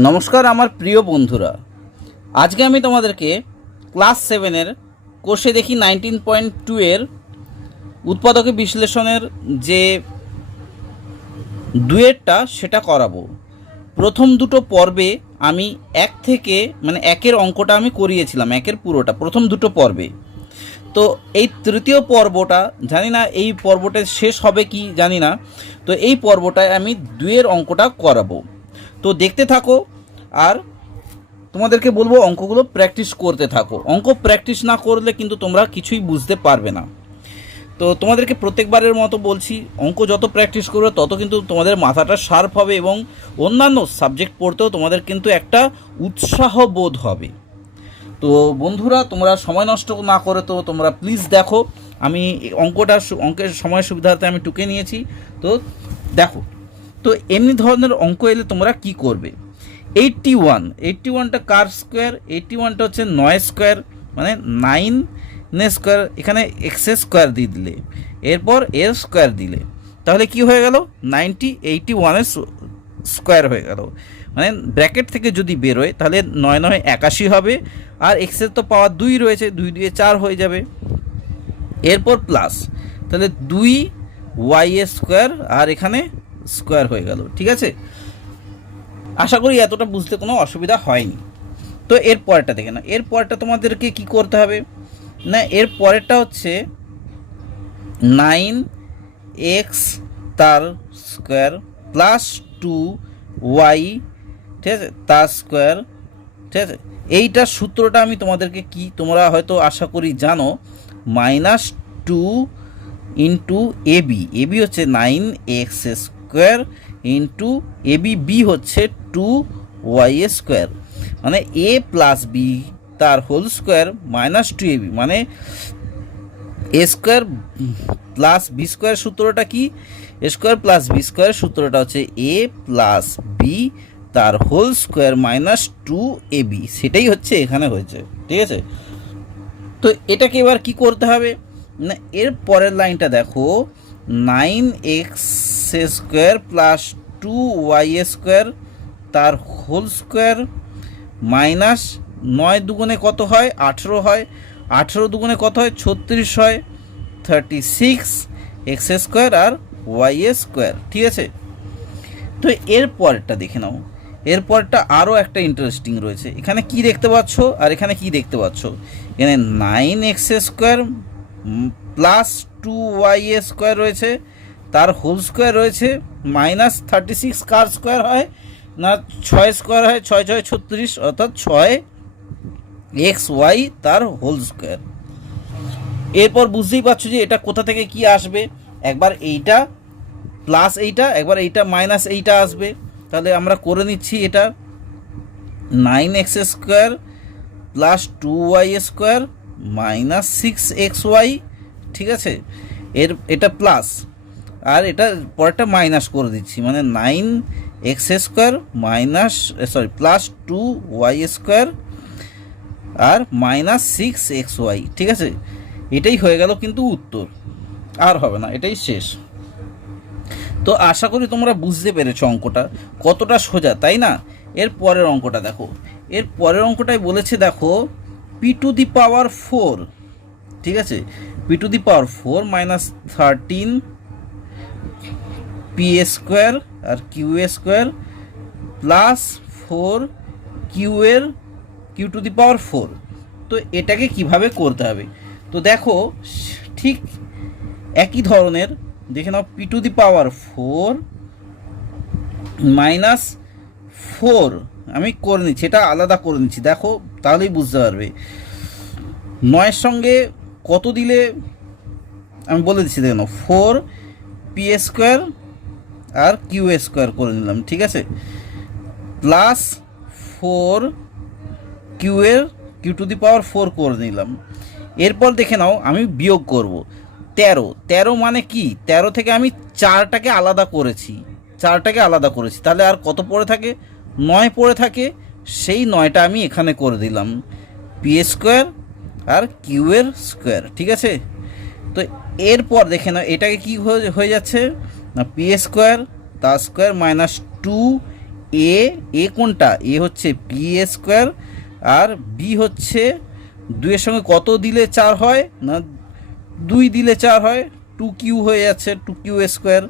নমস্কার আমার প্রিয় বন্ধুরা, আজকে আমি তোমাদেরকে ক্লাস 7-এর কোষে দেখি 19.2 এর উৎপাদকে বিশ্লেষণের যে ডুয়েটটা সেটা করাবো। প্রথম দুটো পর্বে আমি একের অঙ্কটা আমি করিয়েছিলাম, একের পুরোটা প্রথম দুটো পর্বে। তো এই তৃতীয় পর্বটা জানি না এই পর্বটা শেষ হবে কি জানি না, তো এই পর্বটায় আমি দুয়ের অঙ্কটা করাবো। তো দেখতে থাকো, আর তোমাদেরকে বলবো অঙ্কগুলো প্র্যাকটিস করতে থাকো। অঙ্ক প্র্যাকটিস না করলে কিন্তু তোমরা কিছুই বুঝতে পারবে না। তো তোমাদেরকে প্রত্যেকবারের মতো বলছি, অঙ্ক যত প্র্যাকটিস করবে তত কিন্তু তোমাদের মাথাটা শার্প হবে এবং অন্যান্য সাবজেক্ট পড়তেও তোমাদের কিন্তু একটা উৎসাহ বোধ হবে। তো বন্ধুরা, তোমরা সময় নষ্ট না করে তো তোমরা প্লিজ দেখো। আমি অঙ্কের সময় সুবিধার্থে আমি টুকে নিয়েছি, তো দেখো। তো এমনি ধরনের অঙ্ক এলে তোমরা কি করবে? 81টা কার স্কোয়ার? 81টা হচ্ছে 9 স্কোয়ার, মানে 9 স্কোয়ার, এখানে এক্স স্কোয়ার দিয়ে দিলে, এরপর এর স্কোয়ার দিলে, তাহলে কি হয়ে গেল? 81 স্কোয়ার হয়ে গেল। মানে ব্র্যাকেট থেকে যদি বেরোয় তাহলে 9 9 81 হবে, আর এক্সের তো পাওয়ার 2 রয়েছে, 2 2 4 হয়ে যাবে। এরপর প্লাস, তাহলে 2 ওয়াই স্কোয়ার, আর এখানে স্কোয়ার হয়ে গেল। ঠিক আছে, আশা করি এতটা বুঝতে কোনো অসুবিধা হয়নি। তো এর পরেরটা দেখে না, এর পরেরটা তোমাদেরকে কি করতে হবে না, এর পরেরটা হচ্ছে 9x তার স্কোয়ার প্লাস 2y, ঠিক আছে, তার স্কোয়ার। ঠিক আছে, এইটার সূত্রটা আমি তোমাদেরকে তোমরা হয়তো আশা করি জানো, -2 ইন্টু এবি হচ্ছে 9x স্কোয়ার ইন্টু বি হচ্ছে 2y স্কোয়ার, মানে a প্লাস বি তার হোল স্কোয়ার -2ab, মানে এ স্কোয়ার প্লাস বি স্কোয়ার। সূত্রটা কি? এ স্কোয়ার প্লাস বি স্কোয়ার সূত্রটা হচ্ছে a প্লাস বি তার হোল স্কোয়ার -2ab, সেটাই হচ্ছে এখানে হয়েছে। ঠিক আছে, তো এটাকে এবার কি করতে হবে না, এর পরের লাইনটা দেখো, 9x square plus 2y square তার হোল স্কোয়ার মাইনাস 9 দুগুণে কত হয়? 18 হয়, 18 দুগুণে কত হয়? 36 হয়, 36 এক্স স্কোয়ার আর ওয়াই স্কোয়ার। ঠিক আছে, তো এর পরেরটা দেখে নাও। এর পরেরটা আরও একটা ইন্টারেস্টিং রয়েছে। এখানে কি দেখতে পাচ্ছ আর এখানে কি দেখতে পাচ্ছ? এখানে 9x square plus 2y square রয়েছে, তার হোল স্কোয়ার রয়েছে -36। কার স্কোয়ার হয় না? 6 স্কোয়ার হয়, 6 6 36, অর্থাৎ 6xy তার হোল স্কোয়ার। এরপর বুঝতেই পারছো যে এটা কোথা থেকে কি আসবে। একবার এইটা প্লাস এইটা, একবার এইটা মাইনাস এইটা আসবে। তাহলে আমরা করে নিচ্ছি এটা, 9x square plus 2y square minus 6xy। ঠিক আছে, এটা প্লাস, আর এটা পরেরটা মাইনাস করে দিচ্ছি, মানে 9x square plus 2y square আর মাইনাস 6xy। ঠিক আছে, এটাই হয়ে গেল কিন্তু উত্তর, আর হবে না, এটাই শেষ। তো আশা করি তোমরা বুঝতে পেরেছো অঙ্কটা কতটা সোজা, তাই না? এর পরের অঙ্কটা দেখো। এর পরের অঙ্কটাই বলেছে, দেখো, p⁴। ঠিক আছে, p⁴ মাইনাস 13 পি স্কোয়ার আর কিউ স্কোয়ার প্লাস 4 q⁴। তো এটাকে কিভাবে করতে হবে? তো দেখো, ঠিক একই ধরনের দেখে নাও, p⁴ মাইনাস 4 আমি করে নিচ্ছি, এটা আলাদা করে নিচ্ছি, দেখো তাহলেই বুঝতে পারবে। 9 সঙ্গে কত দিলে আমি বলে দিচ্ছি, দেখে নাও, 4 পি স্কোয়ার আর কিউ স্কোয়ার করে নিলাম। ঠিক আছে, প্লাস 4 q⁴ করে নিলাম। এরপর দেখে নাও, আমি বিয়োগ করব 13 মানে কি? 13 থেকে আমি 4টাকে আলাদা করেছি, তাহলে আর কত পড়ে থাকে? 9 পড়ে থাকে। সেই 9টা আমি এখানে করে দিলাম, পি স্কোয়ার আর কিউ স্কোয়ার। ঠিক আছে, তো এরপর দেখে নাও এটাকে কি হয়ে যাচ্ছে না, পি স্কোয়ার তার স্কোয়ার -2 এ এ কোনটা, এ হচ্ছে পি এ স্কোয়ার, আর বি হচ্ছে 2-এর সঙ্গে কত দিলে 4 হয় না, 2 দিলে 4 হয়, 2q হয়ে যাচ্ছে, 2q স্কোয়ার।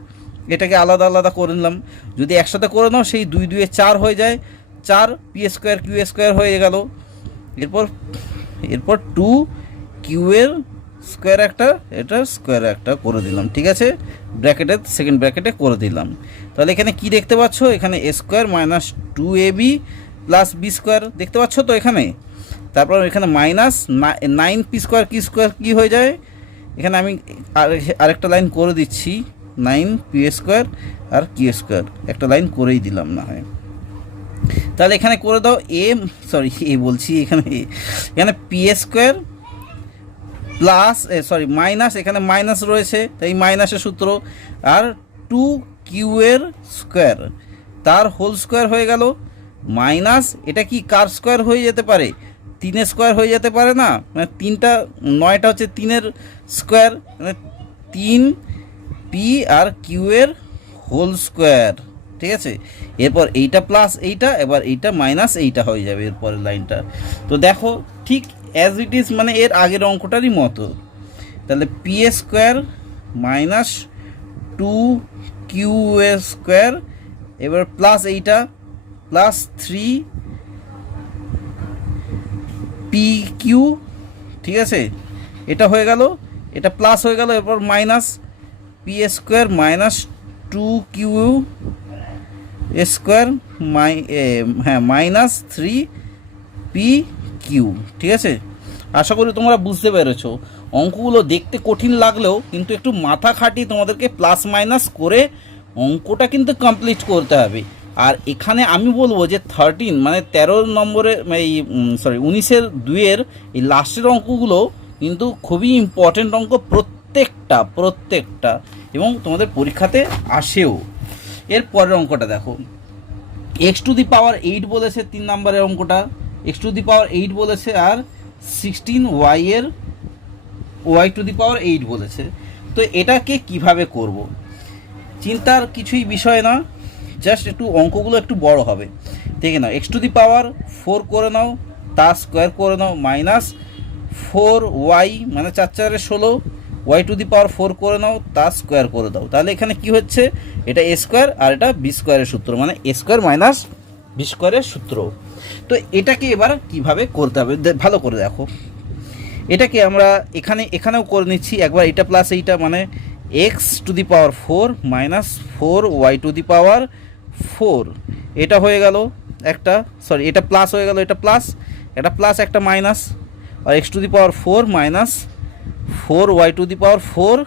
এটাকে আলাদা আলাদা করে নিলাম, যদি একসাথে করে নাও সেই 2 2 4 হয়ে যায়, 4 পি স্কোয়ার কিউ স্কোয়ার হয়ে গেল। এরপর এরপর 2q এর স্কোয়ার একটা, এটা স্কোয়ার একটা করে দিলাম, ঠিক আছে, ব্র্যাকেটে সেকেন্ড ব্র্যাকেটে করে দিলাম। তাহলে এখানে কি দেখতে পাচ্ছ, এখানে a square minus 2ab plus B square দেখতে পাচ্ছ তো এখানে। তারপর এখানে মাইনাস 9p স্কোয়ার কি স্কোয়ার কী হয়ে যায়, এখানে আমি আরেকটা লাইন করে দিচ্ছি, 9p স্কোয়ার আর কিউ স্কোয়ার একটা লাইন করেই দিলাম না হয়। তাহলে এখানে করে দাও এ বলছি, এখানে পি স্কোয়ার প্লাস মাইনাস, এখানে মাইনাস রয়েছে তাই মাইনাসের সূত্র, আর 2q এর স্কোয়ার তার হোল স্কোয়ার হয়ে গেল, মাইনাস এটা কি কার স্কোয়ার হয়ে যেতে পারে, 3 স্কোয়ার হয়ে যেতে পারে না, মানে 9টা হচ্ছে 3-এর স্কোয়ার, মানে 3p আর কিউ এর হোল স্কোয়ার, ঠিক আছে। এরপর এইটা প্লাস এইটা, এবার এইটা মাইনাস এইটা হয়ে যাবে এরপরের লাইনটা। তো দেখো ঠিক অ্যাজ ইট ইজ, মানে এর আগের অঙ্কটারই মতো। তাহলে পি এ স্কোয়ার মাইনাস 2q এ স্কোয়ার, এবার প্লাস এইটা প্লাস 3pq, ঠিক আছে, এটা হয়ে গেল, এটা প্লাস হয়ে গেল, এরপর minus P square minus 2q square minus 3pq, ঠিক আছে। আশা করি তোমরা বুঝতে পেরেছো। অঙ্কগুলো দেখতে কঠিন লাগলেও কিন্তু একটু মাথা খাটিয়ে তোমাদেরকে প্লাস মাইনাস করে অঙ্কটা কিন্তু কমপ্লিট করতে হবে। আর এখানে আমি বলবো যে 13 মানে 13 নম্বরের এই 19-এর 2-এর এই লাস্টের অঙ্কগুলো কিন্তু খুবই ইম্পর্টেন্ট অঙ্ক, প্রত্যেকটা এবং তোমাদের পরীক্ষাতে আসেও। এর পরের অঙ্কটা দেখো, x⁸ বলেছে 3 নম্বরের অঙ্কটা, x⁸ বলেছে, আর 16y এর y⁸ বলেছে। তো এটাকে কিভাবে করব, চিন্তার কিছুই বিষয় না, জাস্ট একটু অঙ্কগুলো একটু বড় হবে। দেখে নাও, x⁴ করে নাও, তার স্কোয়ার করে নাও, মাইনাস 4y মানে 4 4 16, y⁴ করে নাও, তার স্কোয়ার করে দাও। তাহলে এখানে কি হচ্ছে, এটা এ স্কোয়ার আর এটা বি স্কোয়ারের সূত্র, মানে এ স্কোয়ার মাইনাস বি স্কোয়ারের সূত্র। তো এটাকে এবার কিভাবে করতে হবে ভালো করে দেখো। এটাকে আমরা এখানেও করে নিচ্ছি একবার, এটা প্লাস এইটা, মানে x⁴ মাইনাস 4y⁴ এটা হয়ে গেল একটা, এটা প্লাস হয়ে গেল, এটা প্লাস একটা মাইনাস, আর x⁴ মাইনাস 4y⁴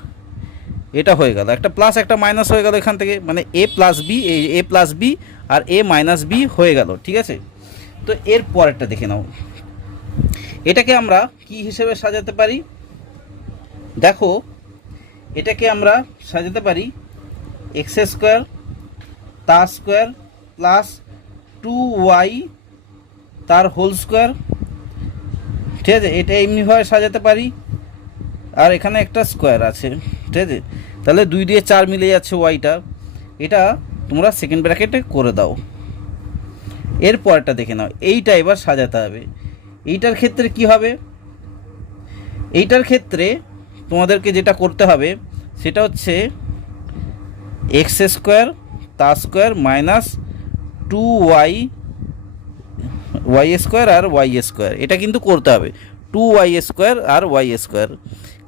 এটা হয়ে গেল, একটা প্লাস একটা মাইনাস হয়ে গেল এখান থেকে, মানে a প্লাস বি আর a মাইনাস বি হয়ে গেল, ঠিক আছে। তো এর পরেরটা দেখে নাও, এটাকে আমরা কি হিসেবে সাজাতে পারি, দেখো এটাকে আমরা সাজাতে পারি x² তার স্কোয়ার প্লাস 2y তার হোল স্কোয়ার, ঠিক আছে, এটা এমনিভাবে সাজাতে পারি, আর এখানে একটা স্কোয়ার আছে, ঠিক আছে। তাহলে 2 দিয়ে 4 মিলে যাচ্ছে ওয়াইটা, এটা তোমরা সেকেন্ড ব্র্যাকেটে করে দাও। এরপরটা দেখে নাও, এইটা এবার সাজাতে হবে। এইটার ক্ষেত্রে কি হবে, এইটার ক্ষেত্রে তোমাদেরকে যেটা করতে হবে সেটা হচ্ছে x² তার স্কোয়ার মাইনাস 2y স্কোয়ার আর y², এটা কিন্তু করতে হবে 2y² আর y²,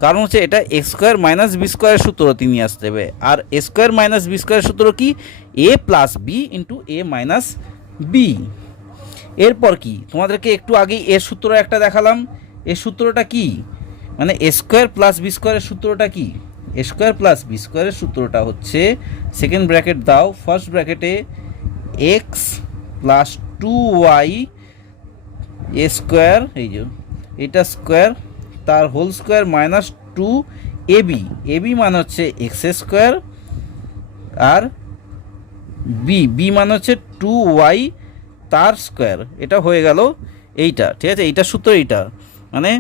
কারণ হচ্ছে এটা x² মাইনাস বি স্কোয়ারের সূত্র নিয়ে আসতে হবে, আর a² মাইনাস বি স্কোয়ারের সূত্র কি, a plus B into a minus B. এরপর কি, তোমাদেরকে একটু আগেই এর সূত্র একটা দেখালাম, এর সূত্রটা কি, মানে a² প্লাস বি স্কোয়ারের সূত্রটা কি, a² প্লাস বি স্কোয়ারের সূত্রটা হচ্ছে, সেকেন্ড ব্র্যাকেট দাও, ফার্স্ট ব্র্যাকেটে x প্লাস 2y স্কোয়ার, এই যে এটা স্কোয়ার তার হোল স্কোয়ার মাইনাস 2ab, মানে হচ্ছে x² আর বি মানে হচ্ছে 2y তার স্কোয়ার, এটা হয়ে গেল এইটা, ঠিক আছে, এইটা সূত্র, এইটা মানে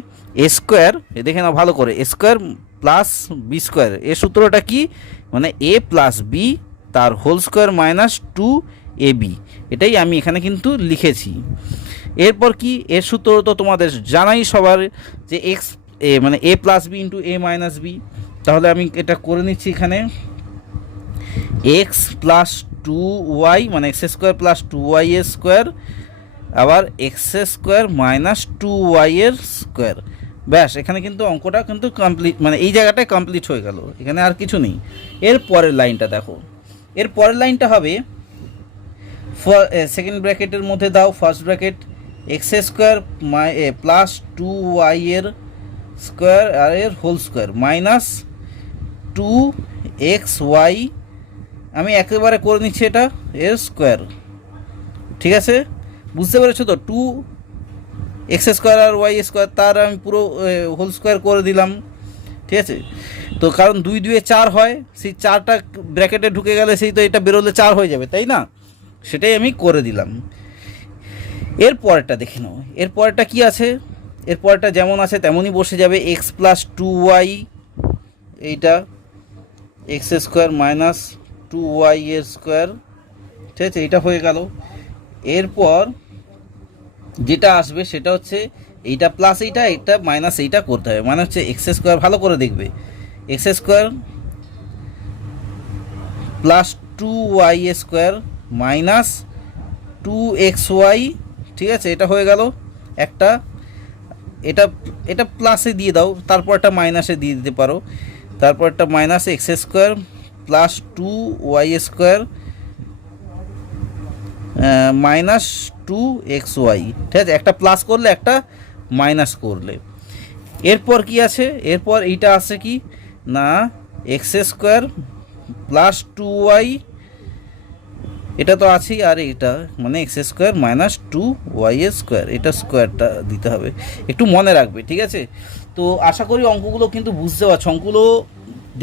a², দেখে নাও ভালো করে, a² প্লাস b², এর সূত্রটা কি, মানে a প্লাস বি তার হোল স্কোয়ার মাইনাস 2ab, এটাই আমি এখানে কিন্তু লিখেছি। এরপর কি, এর সূত্র তো তোমাদের জানাই সবার, যে এক্স মানে A plus B into A minus B. তাহলে আমি এটা করে নিচ্ছি এখানে, এক্স প্লাস টু ওয়াই মানে X square plus two Y এর স্কোয়ার, আবার X square minus two Y এর স্কোয়ার। ব্যাস, এখানে কিন্তু অঙ্কটা কিন্তু কমপ্লিট, মানে এই জায়গাটায় কমপ্লিট হয়ে গেল, এখানে আর কিছু নেই। এর পরের লাইনটা দেখো, এর পরের লাইনটা হবে সেকেন্ড ব্র্যাকেটের মধ্যে দাও first bracket X square plus two Y এর স্কোয়ার আর এর whole square minus two X Y, আমি একেবারে করে নিচ্ছি এটা এর স্কোয়ার। ঠিক আছে, বুঝতে পেরেছো তো? টু এক্স স্কোয়ার আর ওয়াই স্কোয়ার, তার আমি পুরো হোল স্কোয়ার করে দিলাম। ঠিক আছে, তো কারণ দুই দুয়ে চার হয়, সেই চারটা ব্র্যাকেটে ঢুকে গেলে সেই তো এটা বেরোলে চার হয়ে যাবে, তাই না? সেটাই আমি করে দিলাম। এর পরেরটা দেখে নাও, এর পরেরটা কী আছে, এর পরেরটা যেমন আছে তেমনই বসে যাবে, এক্স প্লাস টু ওয়াই, এইটা X square minus two Y এর স্কোয়ার। ঠিক আছে, এটা হয়ে গেল। এরপর যেটা আসবে সেটা হচ্ছে এইটা প্লাস এইটা, এটা মাইনাস এইটা করতে হবে, মানে হচ্ছে এক্স স্কোয়ার, ভালো করে দেখবে, X square plus two Y square minus two X Y. ঠিক আছে, এটা হয়ে গেল একটা। এটা এটা প্লাসে দিয়ে দাও, তারপর একটা মাইনাসে দিয়ে দিতে পারো, তারপর একটা minus X square plus two Y square minus two X Y. ঠিক আছে, একটা প্লাস করলে একটা মাইনাস করলে। এরপর কি আছে, এরপর এইটা আছে কি না, X square plus two Y, এটা তো আছেই, আর এটা মানে X square minus two Y square, এটা স্কোয়ারটা দিতে হবে, একটু মনে রাখবে। ঠিক আছে, তো আশা করি অঙ্কগুলো কিন্তু বুঝতে পারছো। অঙ্কগুলো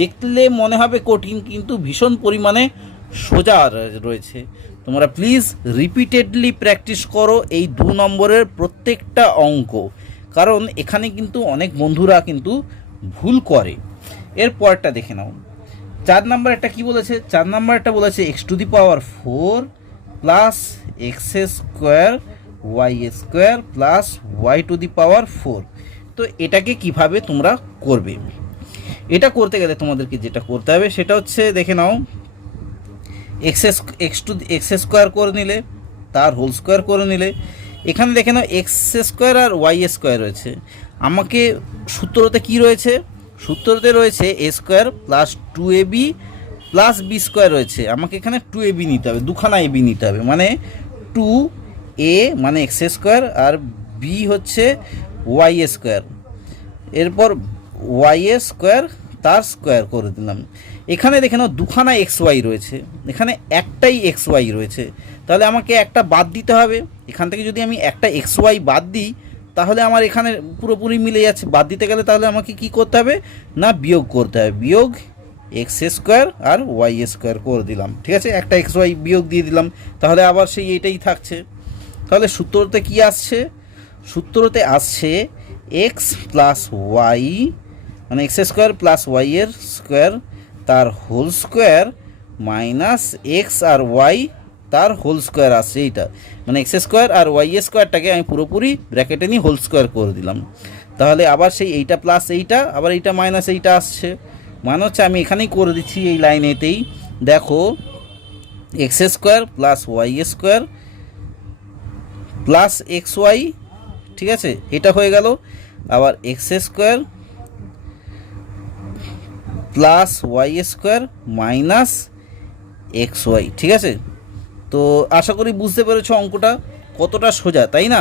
দেখলে মনে হবে কঠিন, কিন্তু ভীষণ পরিমাণে সোজা রয়েছে। তোমরা প্লিজ রিপিটেডলি প্র্যাকটিস করো এই 2 নম্বরের প্রত্যেকটা অঙ্ক, কারণ এখানে কিন্তু অনেক বন্ধুরা কিন্তু ভুল করে। এর পরটা দেখে নাও, 4 নাম্বার একটা কী বলেছে, 4 নাম্বার একটা বলেছে x to the power 4 plus x square y square plus Y to the power 4। তো এটাকে কিভাবে তোমরা করবে, এটা করতে গেলে তোমাদেরকে যেটা করতে হবে সেটা হচ্ছে, দেখে নাও, এক্স স্কোয়ার করে নিলে, তার হোল স্কোয়ার করে নিলে, এখানে দেখে নাও এক্স স্কোয়ার আর ওয়াই স্কোয়ার রয়েছে। আমাকে সূত্রতে কি রয়েছে, সূত্রতে রয়েছে এ square plus two A B plus B square রয়েছে। আমাকে এখানে টু এ বি নিতে হবে, দুখানা এ বি নিতে হবে, মানে টু এ মানে এক্স স্কোয়ার আর বি হচ্ছে ওয়াই স্কোয়ার। এরপর ওয়াই স্কোয়ার তার স্কোয়ার করে দিলাম। এখানে দেখে নাও দুখানা এক্স ওয়াই রয়েছে, এখানে একটাই এক্স ওয়াই রয়েছে, তাহলে আমাকে একটা বাদ দিতে হবে। এখান থেকে যদি আমি একটা এক্স ওয়াই বাদ দিই তাহলে আমার এখানে পুরোপুরি মিলে যাচ্ছে। বাদ দিতে গেলে তাহলে আমাকে কি করতে হবে না, বিয়োগ করতে হবে, বিয়োগ এক্স স্কোয়ার আর ওয়াই স্কোয়ার করে দিলাম। ঠিক আছে, একটা এক্স ওয়াই বিয়োগ দিয়ে দিলাম, তাহলে আবার সেই এটাই থাকছে। তাহলে সূত্রতে কি আসছে, সূত্রতে আসছে এক্স প্লাস ওয়াই মানে এক্স স্কোয়ার প্লাস ওয়াই এর স্কোয়ার তার হোল স্কোয়ার মাইনাস এক্স আর ওয়াই তার হোল স্কোয়ার আসছে। এইটা মানে এক্স স্কোয়ার আর ওয়াই স্কোয়ারটাকে আমি পুরোপুরি ব্র্যাকেটে নিয়ে হোল স্কোয়ার করে দিলাম। তাহলে আবার সেই এইটা প্লাস এইটা, আবার এইটা মাইনাস এইটা আসছে, মানে হচ্ছে আমি এখানেই করে দিচ্ছি এই লাইনেতেই। দেখো X square plus Y square plus X Y, ঠিক আছে, এটা হয়ে গেল। আবার X square plus Y square minus X Y. ঠিক আছে, তো আশা করি বুঝতে পেরেছো অঙ্কটা কতটা সোজা, তাই না?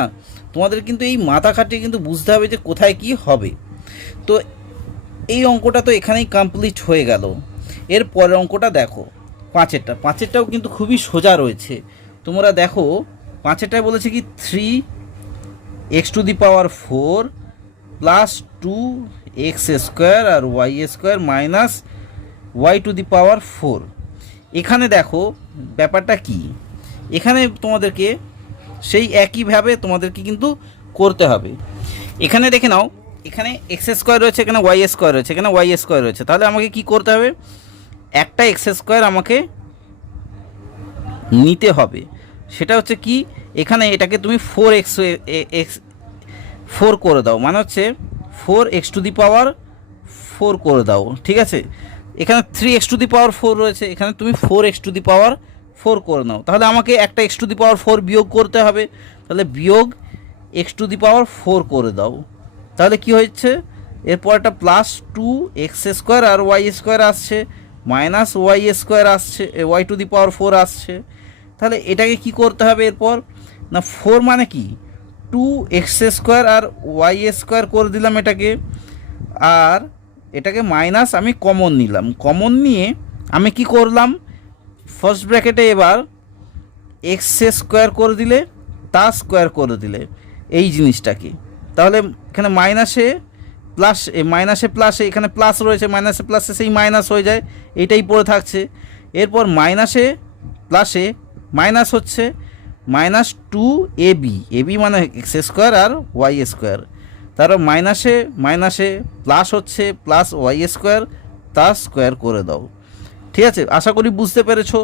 তোমাদের কিন্তু এই মাথা খাটিয়ে কিন্তু বুঝতে হবে যে কোথায় কি হবে। তো এই অঙ্কটা তো এখানেই কমপ্লিট হয়ে গেল। এর পরের অঙ্কটা দেখো, পাঁচেরটাও কিন্তু খুবই সোজা রয়েছে। তোমরা দেখো পাঁচেরটায় বলেছে কি 3 x to the power 4 plus 2 x square আর Y square minus y to the power 4। এখানে দেখো ব্যাপারটা কি, এখানে তোমাদেরকে সেই একইভাবে তোমাদেরকে কিন্তু করতে হবে। এখানে দেখে নাও, এখানে এক্স স্কোয়ার রয়েছে, এখানে ওয়াই স্কোয়ার রয়েছে, এখানে ওয়াই স্কোয়ার রয়েছে, তাহলে আমাকে কি করতে হবে, একটা এক্স স্কোয়ার আমাকে নিতে হবে, সেটা হচ্ছে কি, এখানে এটাকে তুমি 4x এক্স 4 করে দাও, মানে হচ্ছে 4x⁴ করে দাও, ঠিক আছে। এখানে 3x⁴ রয়েছে, এখানে তুমি 4x⁴ করে নাও। তাহলে আমাকে একটা x⁴ বিয়োগ করতে হবে, তাহলে বিয়োগ x⁴ করে দাও। তাহলে কি হচ্ছে, এরপর একটা +2x² আর y² আসছে, -y² আসছে, y⁴ আসছে। তাহলে এটাকে কি করতে হবে এরপর, না 4 মানে কি 2x² আর y² করে দিলাম এটাকে, আর এটাকে মাইনাস আমি কমন নিলাম, কমন নিয়ে আমি কি করলাম, ফার্স্ট ব্র্যাকেটে এবার x² করে দিলে তার স্কোয়ার করে দিলে এই জিনিসটাকে। তাহলে এখানে মাইনাসে প্লাসে এখানে প্লাস রয়েছে, মাইনাসে প্লাসে সেই মাইনাস হয়ে যায়, এইটাই পড়ে থাকছে। এরপর মাইনাসে প্লাসে মাইনাস হচ্ছে -2ab, এবি মানে x² আর y², তারপর মাইনাসে প্লাস হচ্ছে +y² তার স্কোয়ার করে দাও, ঠিক আছে। আশা করি বুঝতে পেরেছো।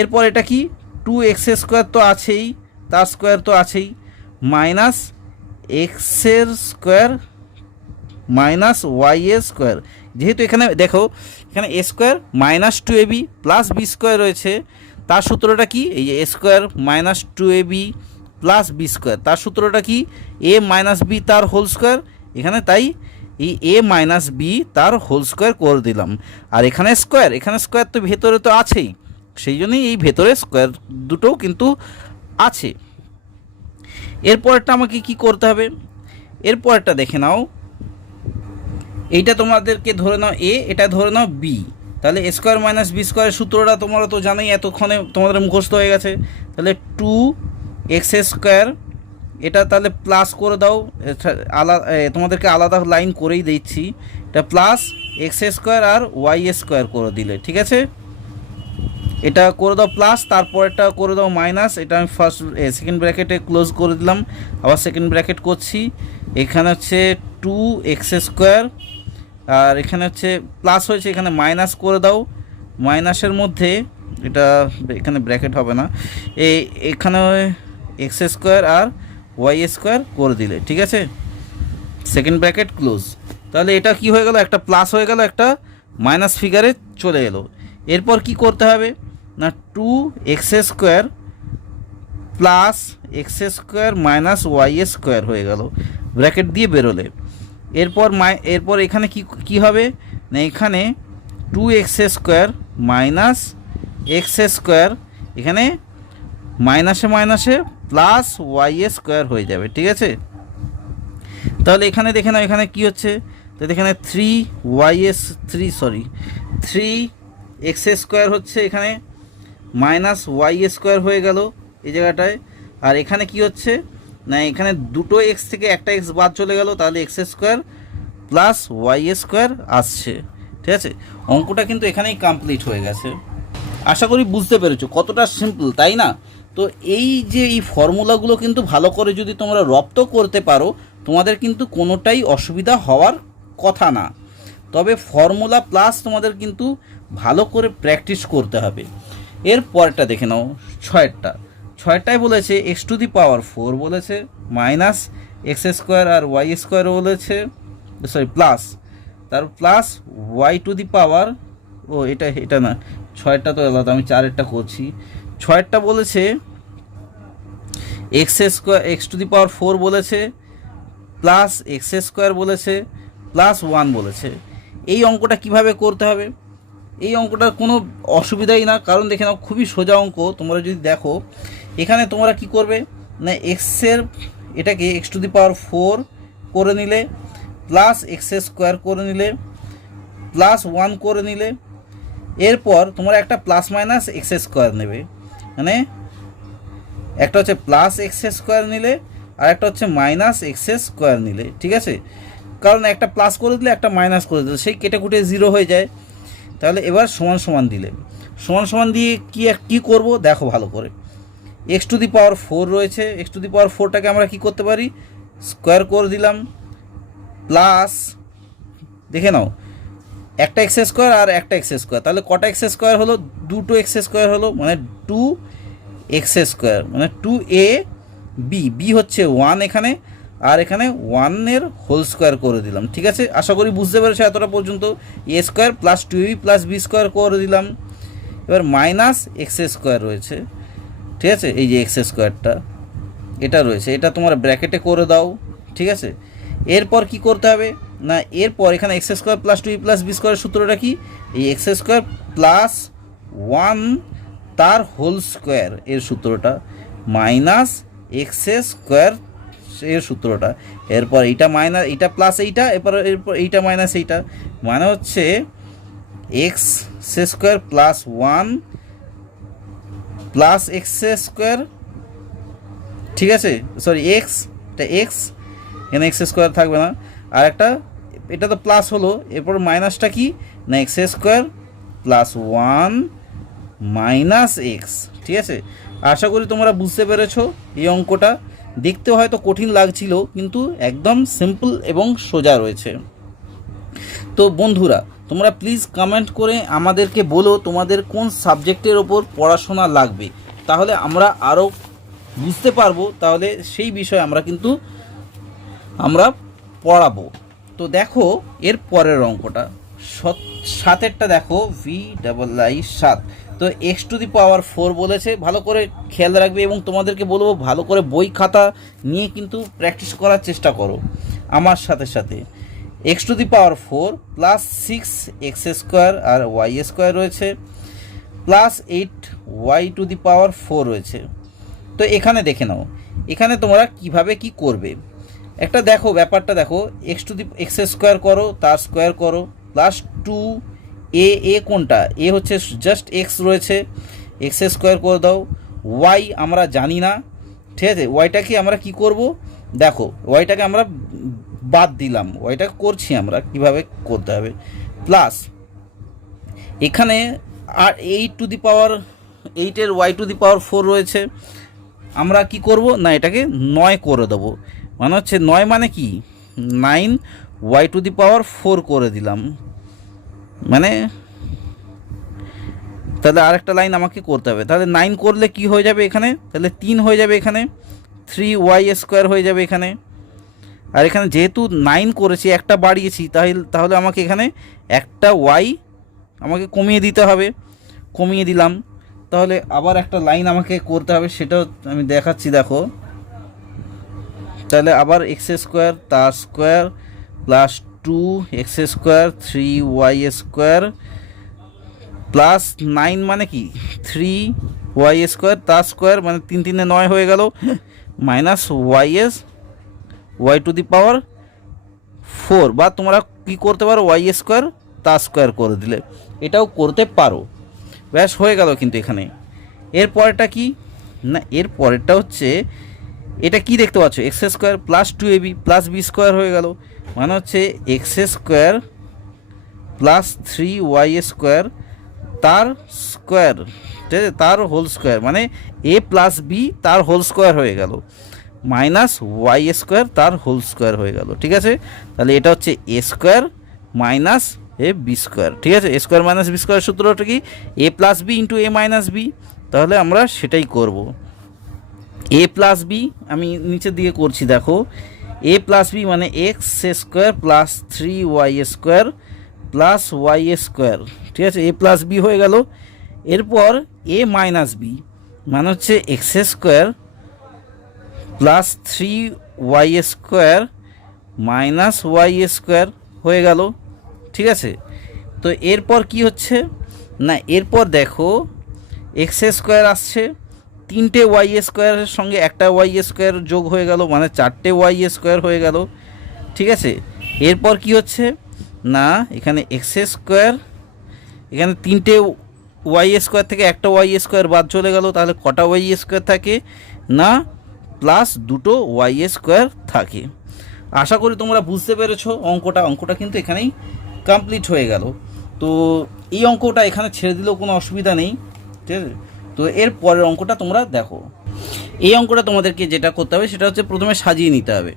এরপর এটা কি 2x² তো আছেই, তার স্কোয়ার তো আছেই, -x² -y², যেহেতু এখানে দেখো এখানে a² -2ab + b² রয়েছে, তার সূত্রটা কি, এই যে a² -2ab + b², তার সূত্রটা কি a - b তার হোল স্কোয়ার, এখানে তাই এই a - b তার হোল স্কোয়ার করে দিলাম। আর এখানে স্কোয়ার তো ভেতরে তো আছেই, সেই জন্যই এই ভেতরে স্কোয়ার দুটোও কিন্তু আছে। এরপরটা আমাকে কি করতে হবে, এরপরটা দেখে নাও, এইটা তোমাদেরকে ধরে নাও a, এটা ধরে নাও b, তাহলে a² - b² সূত্রটা তোমরা তো জানোই, এতক্ষণে তোমাদের মুখস্থ হয়ে গেছে। তাহলে 2x², এটা তাহলে প্লাস করে দাও, তোমাদেরকে আলাদা লাইন করেই দিচ্ছি, এটা +x² আর y² করে দিলে, ঠিক আছে। এটা করে দাও প্লাস, তারপরটা করে দাও মাইনাস, এটা আমি সেকেন্ড ব্র্যাকেটে ক্লোজ করে দিলাম, আবার সেকেন্ড ব্র্যাকেট করছি, এখানে হচ্ছে 2x², আর এখানে হচ্ছে প্লাস হয়েছে, এখানে মাইনাস করে দাও, মাইনাসের মধ্যে এটা এখানে ব্র্যাকেট হবে না, এখানে x² আর y² করে দিলে, ঠিক আছে, সেকেন্ড ব্র্যাকেট ক্লোজ। তাহলে এটা কি হয়ে গেল, একটা প্লাস হয়ে গেল, একটা মাইনাস ফিগারে চলে এলো। এরপর কি করতে হবে না 2x² + x² - y² হয়ে গেল, ব্র্যাকেট দিয়ে বেরোলে। এরপর এখানে কি হবে না, এখানে 2x² - x², এখানে মাইনাসে +y² হয়ে যাবে, ঠিক আছে। তাহলে এখানে দেখে নাও এখানে কি হচ্ছে, তো এখানে 3x² হচ্ছে, এখানে -y² হয়ে গেল এই জায়গাটায়। আর এখানে কি হচ্ছে না, এখানে দুটো x থেকে একটা x বাদ চলে গেল, তাহলে x² + y² আসছে, ঠিক আছে। অঙ্কটা কিন্তু এখানেই কমপ্লিট হয়ে গেছে। আশা করি বুঝতে পেরেছো কতটা সিম্পল, তাই না? তো এই যে এই ফর্মুলাগুলো কিন্তু ভালো করে যদি তোমরা রপ্ত করতে পারো, তোমাদের কিন্তু কোনোটাই অসুবিধা হওয়ার কথা না। তবে ফর্মুলা প্লাস তোমাদের কিন্তু ভালো করে প্র্যাকটিস করতে হবে। এর পরেরটা দেখে নাও, ছয়টায় বলেছে x⁴ বলেছে, -x² আর y² বলেছে, প্লাস, তার প্লাস y⁴, ও এটা না, 6টা তো আলাদা, আমি 4টা করছি। 6টা বলেছে x⁴ বলেছে, প্লাস x² বলেছে, +1 বলেছে। এই অঙ্কটা কিভাবে করতে হবে, এই অঙ্কটার কোনো অসুবিধাই না, কারণ দেখে নাও খুবই সোজা অঙ্ক। তোমরা যদি দেখো এখানে তোমরা কি করবে না, এটাকে x⁴ করে নিলে, প্লাস x² করে নিলে, +1 করে নিলে, এরপর তোমরা একটা +-x² নেবে, মানে একটা হচ্ছে +x² নিলে আর একটা হচ্ছে -x² নিলে, ঠিক আছে। কারণ একটা প্লাস করে দিলে একটা মাইনাস করে দিলে সেই কেটে কুটে 0 হয়ে যায়। তাহলে এবার সমান দিলে, সমান দিয়ে কি করব দেখো ভালো করে, x⁴ রয়েছে, x⁴টাকে আমরা কি করতে পারি, স্কোয়ার করে দিলাম, প্লাস দেখে নাও একটা x² আর একটা x², তাহলে কটা x² হলো, দুটো x² হলো, মানে 2 এক্স স্কোয়ার মানে 2ab, বি হচ্ছে 1 এখানে, আর এখানে 1-এর হোল স্কোয়ার করে দিলাম। ঠিক আছে, আশা করি বুঝতে পেরেছো এতটা পর্যন্ত। A square plus 2ab plus B square করে দিলাম। এবার মাইনাস এক্স স্কোয়ার রয়েছে, ঠিক আছে, এই যে এক্স স্কোয়ারটা এটা রয়েছে, এটা তোমার ব্র্যাকেটে করে দাও। ঠিক আছে, এরপর কি করতে হবে না, এরপর এখানে X square plus 2ab plus B স্কোয়ারের সূত্রটা কি, এই এক্স স্কোয়ার প্লাস 1 তার হোল স্কোয়ার এর সূত্রটা মাইনাস এক্স স্কোয়ার এর সূত্রটা। এরপর এইটা মাইনাস, এইটা প্লাস এইটা, এরপর এইটা মাইনাস এইটা, মানে হচ্ছে x square plus 1 plus x square. ঠিক আছে, সরি এক্স, এটা এক্স, এখানে এক্স স্কোয়ার থাকবে না, আর একটা এটা তো প্লাস হলো, এরপর মাইনাসটা কি না X square plus 1 minus x. ঠিক আছে, আশা করি তোমরা বুঝতে পেরেছো। এই অঙ্কটা দেখতে হয়তো কঠিন লাগছিল, কিন্তু একদম সিম্পল এবং সোজা রয়েছে। তো বন্ধুরা, তোমরা প্লিজ কমেন্ট করে আমাদেরকে বলো তোমাদের কোন সাবজেক্টের ওপর পড়াশোনা লাগবে, তাহলে আমরা আরও বুঝতে পারবো, তাহলে সেই বিষয়ে আমরা পড়াবো। তো দেখো এর পরের অঙ্কটা 7-এরটা দেখো, VII 7। তো x⁴ বলেছে, ভালো করে খেয়াল রাখবে এবং তোমাদেরকে বলবো ভালো করে বই খাতা নিয়ে কিন্তু প্র্যাকটিস করার চেষ্টা করো আমার সাথে সাথে। x⁴ প্লাস 6x² আর y² রয়েছে, প্লাস 8y⁴ রয়েছে। তো এখানে দেখে নাও, এখানে তোমরা কিভাবে কি করবে। একটা দেখো, ব্যাপারটা দেখো, x² করো, তার স্কোয়ার করো, প্লাস 2a কোনটা, এ হচ্ছে জাস্ট x রয়েছে, x² করে দাও। y আমরা জানি না, ঠিক আছে, ওয়াইটাকে আমরা কি করব, দেখো ওয়াইটাকে আমরা বাদ দিলাম, ওয়াইটা করছি আমরা, কিভাবে করতে হবে, প্লাস এখানে আর 8-এর y⁴ রয়েছে, আমরা কি করব না এটাকে 9 করে দেবো, মানে হচ্ছে 9 মানে কি 9y⁴ করে দিলাম, মানে তাহলে আরেকটা লাইন আমাকে করতে হবে, তাহলে 9 করলে কি হয়ে যাবে এখানে, তাহলে 3 হয়ে যাবে এখানে, 3y² হয়ে যাবে এখানে। আর এখানে যেহেতু 9 করেছি, একটা বাড়িয়েছি, তাহলে আমাকে এখানে একটা y আমাকে কমিয়ে দিতে হবে, কমিয়ে দিলাম। তাহলে আবার একটা লাইন আমাকে করতে হবে, সেটাও আমি দেখাচ্ছি, দেখো। তাহলে আবার x² তার square plus 2x² 3y² plus 9 মানে কি 3y² তার স্কোয়ার, মানে 3 3 9 হয়ে গেল, মাইনাস y⁴, বা তোমরা কি করতে পারো y² তার স্কোয়ার করে দিলে, এটাও করতে পারো। ব্যাস হয়ে গেল কিন্তু এখানে। এর পরেরটা কি না, এর পরেরটা হচ্ছে এটা কি দেখতে পাচ্ছ, x² plus 2ab plus b² হয়ে গেল, মানে হচ্ছে x² প্লাস 3y² তার স্কোয়ার, ঠিক আছে, তার হোল স্কোয়ার, মানে a প্লাস বি তার হোল স্কোয়ার হয়ে গেল, মাইনাস y² তার হোল স্কোয়ার হয়ে গেল। ঠিক আছে, তাহলে এটা হচ্ছে a² মাইনাস b²। ঠিক আছে, a² মাইনাস b² সূত্রটা কি, a plus B into a minus B, তাহলে আমরা সেটাই করব। a প্লাস বি আমি নিচের দিকে করছি, দেখো a প্লাস বি মানে x² plus 3y² plus y²। ঠিক আছে, a প্লাস বি হয়ে গেল। এরপর a মাইনাস বি মানে হচ্ছে x² plus 3y² minus y² হয়ে গেল। ঠিক আছে, তো এরপর কি হচ্ছে না, এরপর দেখো x² আসছে, 3টে y² সঙ্গে একটা y² যোগ হয়ে গেল, মানে 4টে y² হয়ে গেল। ঠিক আছে, এরপর কি হচ্ছে না, এখানে x², এখানে 3টে y² থেকে একটা y² বাদ চলে গেল, তাহলে কটা y² থাকে না প্লাস 2টো y² থাকে। আশা করি তোমরা বুঝতে পেরেছো অঙ্কটা কিন্তু এখানেই কমপ্লিট হয়ে গেল। তো এই অঙ্কটা এখানে ছেড়ে দিলেও কোনো অসুবিধা নেই, ঠিক আছে। তো এর পরের অঙ্কটা তোমরা দেখো। এই অঙ্কটা তোমাদেরকে যেটা করতে হবে সেটা হচ্ছে প্রথমে সাজিয়ে নিতে হবে।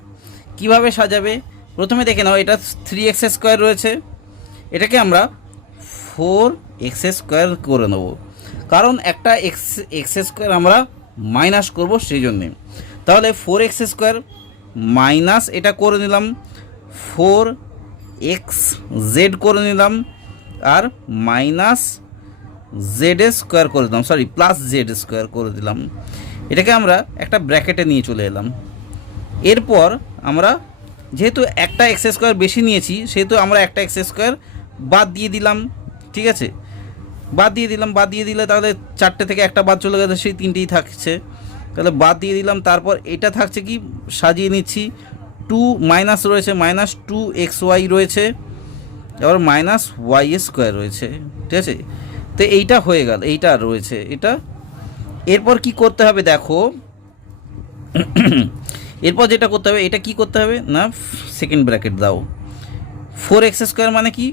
কিভাবে সাজাবে, প্রথমে দেখে নাও, এটা 3x² রয়েছে, এটাকে আমরা 4x² করে নেব, কারণ একটা x² আমরা মাইনাস করব সেই জন্যে। তাহলে 4x স্কোয়ার মাইনাস এটা করে নিলাম 4xz করে নিলাম, আর মাইনাস জেড স্কোয়ার করে দিলাম, সরি প্লাস জেড স্কোয়ার করে দিলাম। এটাকে আমরা একটা ব্র্যাকেটে নিয়ে চলে এলাম। এরপর আমরা যেহেতু একটা এক্স স্কোয়ার বেশি নিয়েছি সেহেতু আমরা একটা এক্স স্কোয়ার বাদ দিয়ে দিলাম, ঠিক আছে, বাদ দিয়ে দিলে তাহলে 4টে থেকে একটা বাদ চলে গেছে, সেই 3টেই থাকছে, তাহলে বাদ দিয়ে দিলাম। তারপর এটা থাকছে কি, সাজিয়ে নিচ্ছি, 2 মাইনাস রয়েছে, মাইনাস 2xy রয়েছে, আবার মাইনাস ওয়াই স্কোয়ার রয়েছে, ঠিক আছে। তো এইটা হয়ে গেল, এইটা রয়েছে এটা। এরপর কি করতে হবে দেখো, এরপর যেটা করতে হবে, এটা কি করতে হবে না, সেকেন্ড ব্র্যাকেট দাও। 4x স্কোয়ার মানে কি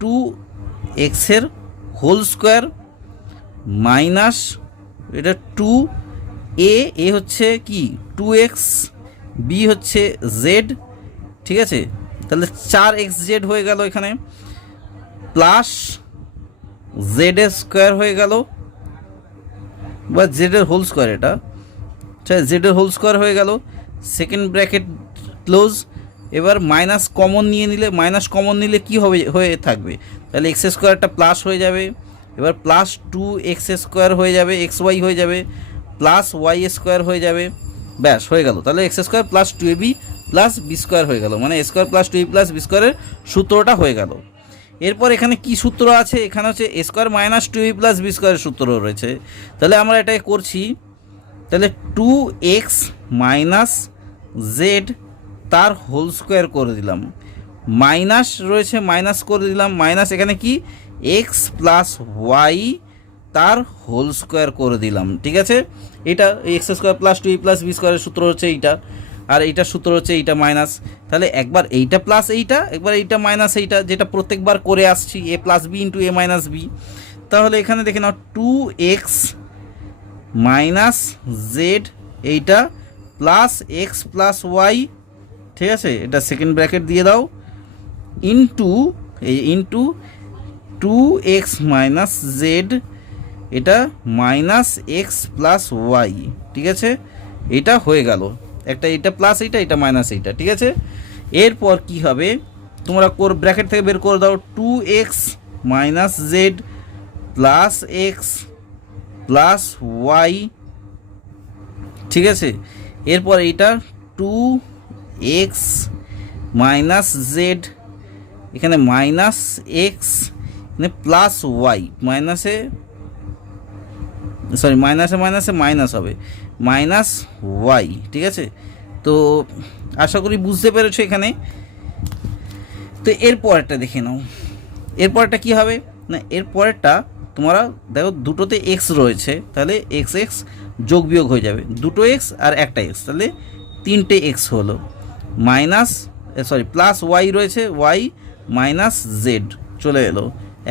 2x এর হোল স্কোয়ার মাইনাস এটা 2a হচ্ছে কি 2x, b হচ্ছে z, ঠিক আছে। তাহলে 4xz হয়ে গেল এখানে, প্লাস জেড স্কোয়ার হয়ে গেল, বা জেডের হোল স্কোয়ার, এটা জেডের হোল স্কোয়ার হয়ে গেল, সেকেন্ড ব্র্যাকেট ক্লোজ। এবার মাইনাস কমন নিয়ে নিলে, মাইনাস কমন নিলে কি হবে, হয়ে থাকবে, তাহলে এক্স স্কোয়ারটা প্লাস হয়ে যাবে, এবার প্লাস 2x স্কোয়ার হয়ে যাবে, xy হয়ে যাবে, প্লাস ওয়াই স্কোয়ার হয়ে যাবে, ব্যাস হয়ে গেল। তাহলে X square plus 2ab plus B square হয়ে গেল, মানে square plus 2ab plus B স্কোয়ারের সূত্রটা হয়ে গেল। এরপর এখানে কি সূত্র আছে, এখানে হচ্ছে a square minus 2ab plus B স্কোয়ারের সূত্র রয়েছে। তাহলে আমরা এটাকে করছি, তাহলে 2x মাইনাস জেড তার হোল স্কোয়ার করে দিলাম, মাইনাস রয়েছে মাইনাস করে দিলাম, মাইনাস এখানে কি এক্স প্লাস ওয়াই তার হোল স্কোয়ার করে দিলাম, ঠিক আছে। এটা X square plus 2a plus B স্কোয়ারের সূত্র হচ্ছে এইটা, আর এইটার সূত্র হচ্ছে এইটা মাইনাস। তাহলে একবার এইটা প্লাস এইটা, একবার এইটা মাইনাস এইটা, যেটা প্রত্যেকবার করে আসছি, এ plus B into A minus B. তাহলে এখানে দেখে নাও 2x মাইনাস জেড এইটা প্লাস এক্স প্লাস ওয়াই, ঠিক আছে, এটা সেকেন্ড ব্র্যাকেট দিয়ে দাও, ইন্টু এই ইন্টু 2x মাইনাস জেড এটা মাইনাস এক্স প্লাস ওয়াই, ঠিক আছে। এটা হয়ে গেল একটা, এটা প্লাস এইটা, এটা মাইনাস এইটা, ঠিক আছে। এরপর কি হবে, তোমরা ব্র্যাকেট থেকে বের করে দাও 2x minus Z plus X plus Y, ঠিক আছে। এরপর এইটা 2x মাইনাস জেড এখানে মাইনাস এক্স এখানে প্লাস ওয়াই, মাইনাসে সরি মাইনাসে মাইনাসে মাইনাস হবে, মাইনাস ওয়াই, ঠিক আছে। তো আশা করি বুঝতে পেরেছো এখানে। তো এরপরটা দেখে নাও, এরপরটা কি হবে না, এরপরটা তোমরা দেখো দুটোতে এক্স রয়েছে, তাহলে এক্স এক্স যোগ বিয়োগ হয়ে যাবে, দুটো এক্স আর একটা এক্স, তাহলে 3টে এক্স হলো, মাইনাস সরি প্লাস ওয়াই রয়েছে, ওয়াই মাইনাস জেড চলে এলো,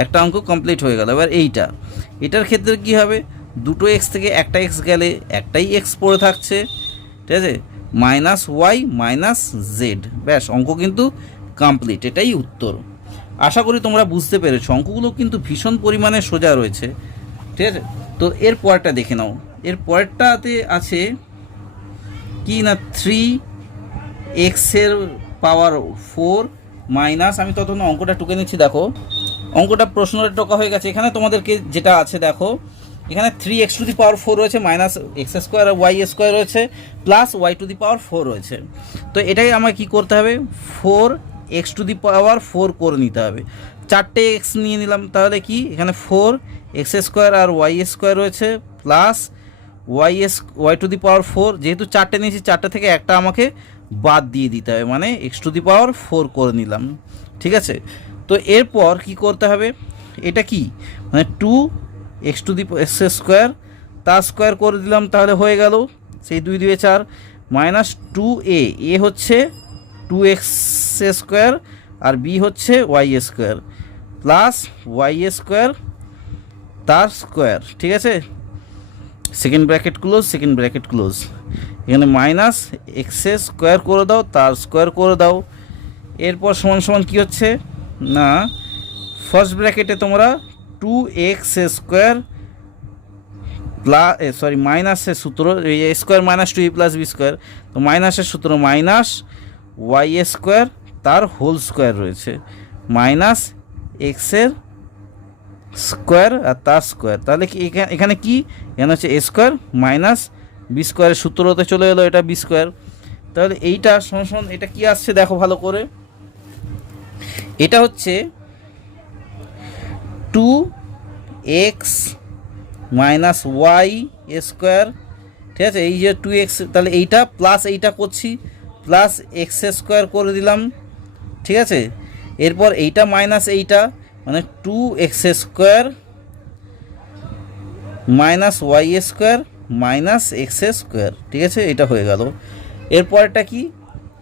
একটা অঙ্ক কমপ্লিট হয়ে গেল। এবার এটার ক্ষেত্রে কি হবে, দুটো এক্স থেকে একটা এক্স গেলে একটাই এক্স পড়ে থাকছে, ঠিক আছে, মাইনাস ওয়াই মাইনাস জেড, ব্যাস অঙ্ক কিন্তু কমপ্লিট, এটাই উত্তর। আশা করি তোমরা বুঝতে পেরেছো, অঙ্কগুলো কিন্তু ভীষণ পরিমাণে সোজা রয়েছে, ঠিক আছে। তো এর পরেরটা দেখে নাও, এর পরেরটাতে আছে কি না 3x এর পাওয়ার 4 মাইনাস, আমি ততক্ষণ অঙ্কটা টুকে নিচ্ছি, দেখো অঙ্কটা প্রশ্নটা টোকা হয়ে গেছে। এখানে তোমাদেরকে যেটা আছে দেখো, এখানে 3x টু দি পাওয়ার 4 রয়েছে, মাইনাস এক্স স্কোয়ার আর ওয়াই স্কোয়ার রয়েছে, plus Y to the power 4 রয়েছে। তো এটাই আমার কি করতে হবে, 4x টু দি পাওয়ার 4 করে নিতে হবে, 4টে এক্স নিয়ে নিলাম, তাহলে কি এখানে 4x স্কোয়ার আর ওয়াই স্কোয়ার রয়েছে, plus Y to the power 4, যেহেতু 4টে নিয়েছি 4টে থেকে একটা আমাকে বাদ দিয়ে দিতে হবে, মানে এক্স টু দি পাওয়ার 4 করে নিলাম, ঠিক আছে। তো এরপর কি করতে হবে, এটা কি মানে 2x টু দি স্কোয়ার তার স্কোয়ার করে দিলাম, তাহলে হয়ে গেল সেই 2 2 4 মাইনাস 2a, এ হচ্ছে 2x স্কোয়ার আর বি হচ্ছে Y square, plus Y square তার স্কোয়ার, ঠিক আছে, সেকেন্ড ব্র্যাকেট ক্লোজ, এখানে মাইনাস এক্স স্কোয়ার করে দাও, তার স্কোয়ার করে দাও। এরপর সমান সমান কী হচ্ছে না, ফার্স্ট ব্র্যাকেটে তোমরা 2x স্কোয়ার মাইনাসের সূত্র এই এ স্কোয়ার মাইনাস টু এ প্লাস বি স্কোয়ার, তো মাইনাসের সূত্র মাইনাস ওয়াই স্কোয়ার তার হোল স্কোয়ার রয়েছে মাইনাস এক্সের স্কোয়ার আর তার স্কোয়ার, তাহলে কি এখানে কি এখানে হচ্ছে এ স্কোয়ার মাইনাস বি স্কোয়ারের সূত্রতে চলে এলো এটা বি স্কোয়ার। তাহলে এইটা সমান এটা কি আসছে দেখো ভালো করে, এটা হচ্ছে 2x মাইনাস ওয়াই স্কোয়ার, ঠিক আছে। এই যে 2x, তাহলে এইটা প্লাস এইটা করছি প্লাস এক্স স্কোয়ার করে দিলাম, ঠিক আছে। এরপর এইটা মাইনাস এইটা মানে 2x square minus Y square minus X square, ঠিক আছে, এটা হয়ে গেল। এরপরটা কি,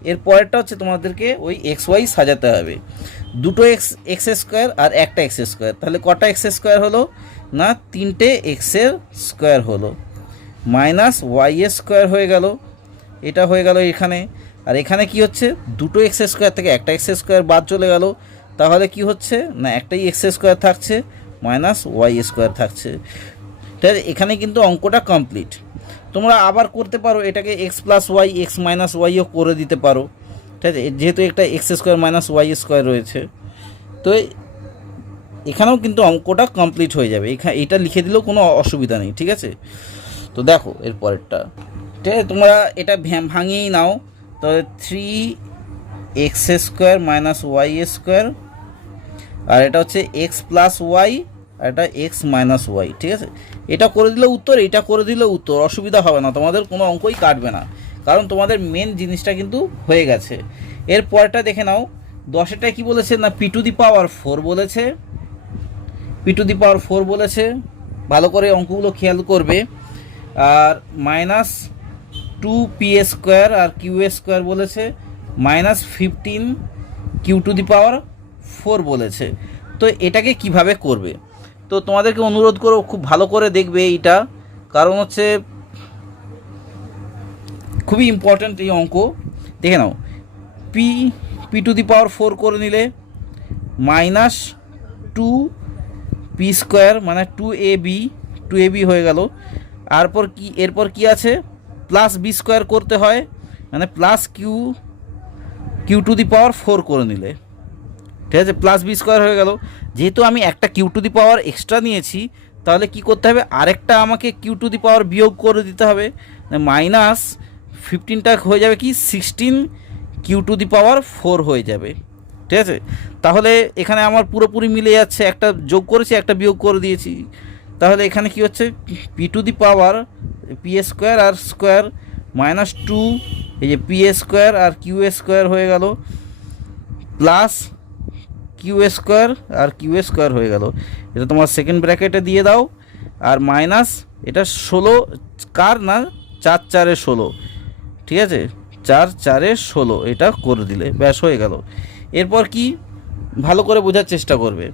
এরপরটা হচ্ছে তোমাদেরকে ওই এক্স ওয়াই সাজাতে হবে, দুটো এক্স স্কোয়ার আর একটা এক্স স্কোয়ার, তাহলে কটা এক্স স্কোয়ার হলো না তিনটে এক্সের স্কোয়ার হলো মাইনাস ওয়াই স্কোয়ার হয়ে গেল, এটা হয়ে গেল এখানে। আর এখানে কি হচ্ছে দুটো এক্স স্কোয়ার থেকে একটা এক্স স্কোয়ার বাদ চলে গেল, তাহলে কি হচ্ছে না একটাই এক্স স্কোয়ার থাকছে মাইনাস ওয়াই স্কোয়ার থাকছে, ঠিক আছে। এখানে কিন্তু অঙ্কটা কমপ্লিট। তোমরা আবার করতে পারো এটাকে X plus Y X minus ওয়াইও করে দিতে পারো, ঠিক আছে, যেহেতু একটা X square minus Y square রয়েছে। তো এখানেও কিন্তু অঙ্কটা কমপ্লিট হয়ে যাবে, এটা লিখে দিলেও কোনো অসুবিধা নেই, ঠিক আছে। তো দেখো এরপরেরটা, ঠিক আছে, তোমরা এটা ভাঙিয়েই নাও। তো 3x square minus Y square, আর এটা হচ্ছে এক্স প্লাস ওয়াই আর এটা এক্স মাইনাস ওয়াই, ঠিক আছে। এটা করে দিলে উত্তর, এটা করে দিলে উত্তর, অসুবিধা হবে না, তোমাদের কোনো অঙ্কই কাটবে না, কারণ তোমাদের মেন জিনিসটা কিন্তু হয়ে গেছে। এরপরটা দেখে নাও, 10এরটা কি বলেছে না পি টু দি পাওয়ার 4 বলেছে, পি টু দি পাওয়ার 4 বলেছে, ভালো করে অঙ্কগুলো খেয়াল করবে। আর মাইনাস 2p স্কোয়ার আর কিউ স্কোয়ার বলেছে, minus 15 Q to the power 4 বলেছে। তো এটাকে কিভাবে করবে, তো তোমাদেরকে অনুরোধ করো খুব ভালো করে দেখবে এইটা, কারণ হচ্ছে খুবই ইম্পর্ট্যান্ট এই অঙ্ক। দেখে নাও, পি টু দি পাওয়ার 4 করে নিলে মাইনাস 2p স্কোয়ার মানে 2ab হয়ে গেল। এরপর কি আছে প্লাস বি স্কোয়ার করতে হয় মানে plus Q to the power 4 করে নিলে, ঠিক আছে, প্লাস বি স্কোয়ার হয়ে গেল। যেহেতু আমি একটা Q to the power extra নিয়েছি, তাহলে কি করতে হবে আরেকটা আমাকে কিউ টু দি পাওয়ার বিয়োগ করে দিতে হবে, মাইনাস 15টা হয়ে যাবে কি 16 কিউ টু দি পাওয়ার 4 হয়ে যাবে, ঠিক আছে। তাহলে এখানে আমার পুরোপুরি মিলে যাচ্ছে, একটা যোগ করেছি একটা বিয়োগ করে দিয়েছি, তাহলে এখানে কি হচ্ছে P to the power P square আর স্কোয়ার মাইনাস 2 এই যে পি স্কোয়ার আর কিউ স্কোয়ার হয়ে গেল প্লাস কিউ স্কোয়ার আর কিউ স্কোয়ার হয়ে গেল, এটা তোমার সেকেন্ড ব্র্যাকেটে দিয়ে দাও। আর মাইনাস এটা 16 কার না 4 4 16, ঠিক আছে, 4 4 16 এটা করে দিলে ব্যাস হয়ে গেল। এরপর কি ভালো করে বোঝার চেষ্টা করবে,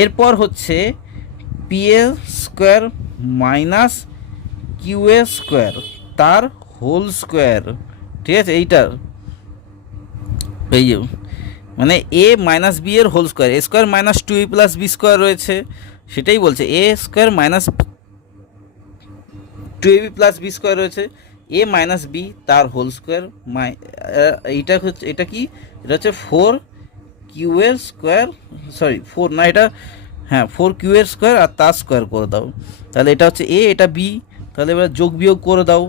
এরপর হচ্ছে p square minus Q square তার হোল স্কোয়ার, ঠিক আছে, এইটার এই যে মানে এ মাইনাস বি এর whole square, a square minus 2a plus B square রয়েছে, সেটাই বলছে a square minus 2ab plus B square রয়েছে, এ মাইনাস বি তার হোল স্কোয়ার, এইটা হচ্ছে এটা কি এটা হচ্ছে 4q এর স্কোয়ার, সরি 4 না এটা হ্যাঁ 4q এর স্কোয়ার আর তার স্কোয়ার করে দাও, তাহলে এটা হচ্ছে এ এটা বি, তাহলে এবার যোগ বিয়োগ করে দাও,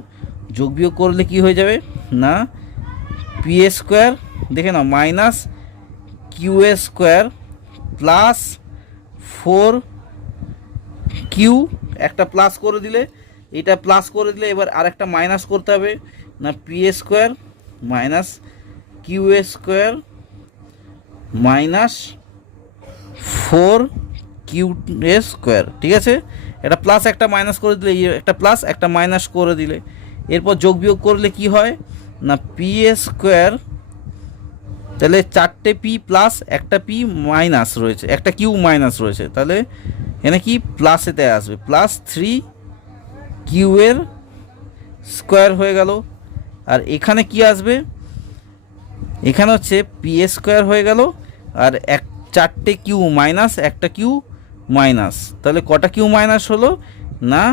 যোগ বিয়োগ করলে কি হয়ে যাবে না পি স্কোয়ার দেখে নাও minus Q square plus 4q একটা প্লাস করে দিলে, এটা প্লাস করে দিলে এবার আরেকটা মাইনাস করতে হবে না P square minus Q square minus 4q square, ঠিক আছে, এটা প্লাস একটা মাইনাস করে দিলে একটা প্লাস একটা মাইনাস করে দিলে, এরপর যোগ বিয়োগ করলে কি হয় না পি স্কোয়ার, তাহলে 4টে পি প্লাস একটা পি মাইনাস রয়েছে একটা কিউ মাইনাস রয়েছে, তাহলে এখানে কি প্লাসেতে আসবে প্লাস 3q এর স্কোয়ার হয়ে গেল। আর এখানে কি আসবে এখানে হচ্ছে পি স্কোয়ার হয়ে গেল আর 4টে কিউ মাইনাস একটা কিউ মাইনাস, তাহলে কটা কিউ মাইনাস হলো না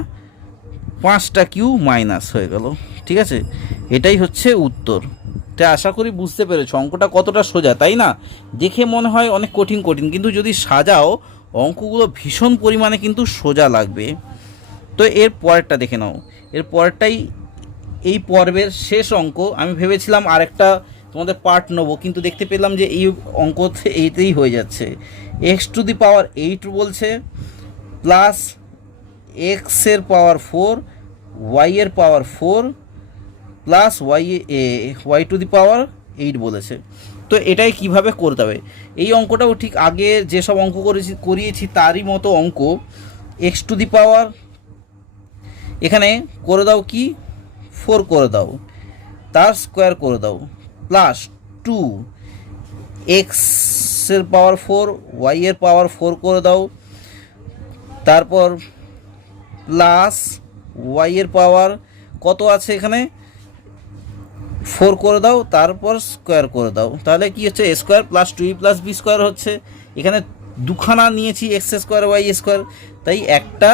5টা কিউ মাইনাস হয়ে গেল। ঠিক আছে, এটাই হচ্ছে উত্তর। এটা আশা করি বুঝতে পেরেছো অঙ্কটা কতটা সোজা, তাই না? দেখে মনে হয় অনেক কঠিন কঠিন, কিন্তু যদি সাজাও অঙ্কগুলো ভীষণ পরিমাণে কিন্তু সোজা লাগবে। তো এর পরেরটা দেখে নাও, এর পরেরটাই এই পর্বের শেষ অঙ্ক। আমি ভেবেছিলাম আরেকটা তোমাদের পার্ট নেবো, কিন্তু দেখতে পেলাম যে এই অঙ্ক এইতেই হয়ে যাচ্ছে। x⁸ বলছে প্লাস এক্সের পাওয়ার 4 ওয়াইয়ের পাওয়ার 4 প্লাস y⁴ বলেছে। তো এটাই কিভাবে করতে হবে, এই অঙ্কটাও ঠিক আগে যেসব অঙ্ক করিয়েছি তারই মতো অঙ্ক। x⁴ এখানে করে দাও কি 4 করে দাও, তার স্কোয়ার করে দাও, প্লাস 2 এক্সের পাওয়ার 4 ওয়াইয়ের পাওয়ার 4 করে দাও, তারপর প্লাস ওয়াইয়ের পাওয়ার কত আছে এখানে 4 করে দাও, তারপর স্কোয়ার করে দাও। তাহলে কি হচ্ছে a square plus 2e plus b square হচ্ছে। এখানে দুখানা নিয়েছি x² y², তাই একটা